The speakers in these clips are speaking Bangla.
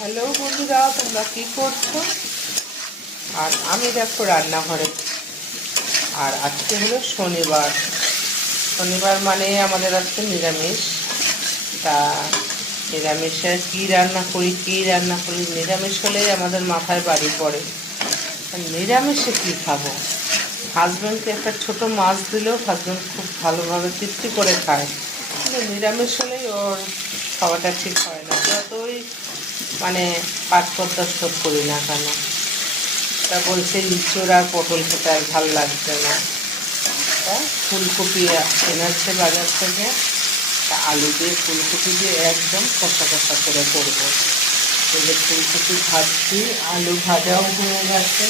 হ্যালো বন্ধুরা, তোমরা কি করছো? আর আমি দেখো রান্নাঘরে। আর আজকে হলো শনিবার। শনিবার মানে আমাদের আজকে নিরামিষ। তা নিরামিষে কি রান্না করি নিরামিষ হলেই আমাদের মাথায় বাড়ি পড়ে। নিরামিষে কি খাবো? হাজব্যান্ডকে একটা ছোট মাছ দিলেও হাজব্যান্ড খুব ভালোভাবে তৃপ্তি করে খায়, কিন্তু নিরামিষ হলেই ওর খাওয়াটা ঠিক হয় না, যতই মানে পাটপদ্মা শোধ করি না কেন। তা বলছে ইঁচড় আর পটল খেতে আর ভালো লাগছে না। তা ফুলকপি এনেছে বাজার থেকে, তা আলু দিয়ে ফুলকপি দিয়ে একদম কষা কষা করে করবো। এই যে ফুলকপি ভাজছি, আলু ভাজাও হয়ে গেছে,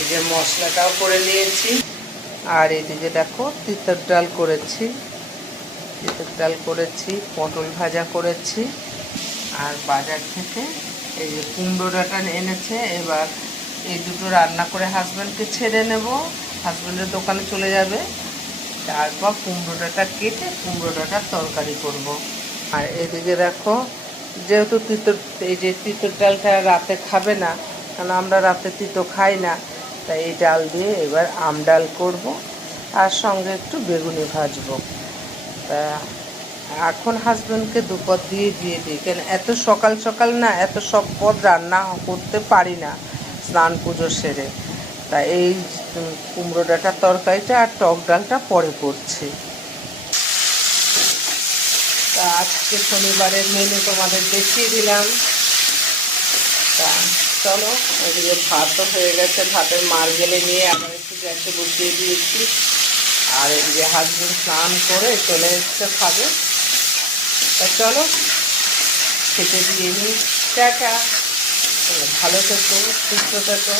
এই যে মশলাটাও করে নিয়েছি। আর এদিকে দেখো তিতর ডাল করেছি, পটল ভাজা করেছি। আর বাজার থেকে এই যে কুমড়ো ডাঁটা এনেছে। এবার এই দুটো রান্না করে হাজব্যান্ডকে ছেড়ে নেব, হাজব্যান্ডের দোকানে চলে যাবে। তারপর কুমড়ো ডাঁটা কেটে কুমড়ো ডাঁটার তরকারি করব। আর এদিকে দেখো, যেহেতু এই যে তিতর ডালটা রাতে খাবে না, কারণ আমরা রাতে তিতো খাই না, তাই এই ডাল দিয়ে এবার আম ডাল করব, আর সঙ্গে একটু বেগুনি ভাজবো। তা এখন হাজব্যান্ডকে দুপদ দিয়ে দিই, কেন এত সকাল সকাল না এত সব পদ রান্না করতে পারি না স্নান পুজো সেরে। তা এই কুমড়ো ডাঁটার তরকারিটা আর টক ডালটা পরে করছি। তা আজকে শনিবারের মেনু তোমাদের দেখিয়ে দিলাম। তা চলো, এদিকে ভাতও হয়ে গেছে, ভাতের মার গেলে নিয়ে আবার একটু গ্যাসে বসিয়ে দিয়েছি। আর এদিকে হাজব্যান্ড স্নান করে চলে এসছে খাবে। তা চলো খেতে দিয়ে নিই। টাটা, ভালো থেকো, সুস্থ থেকো।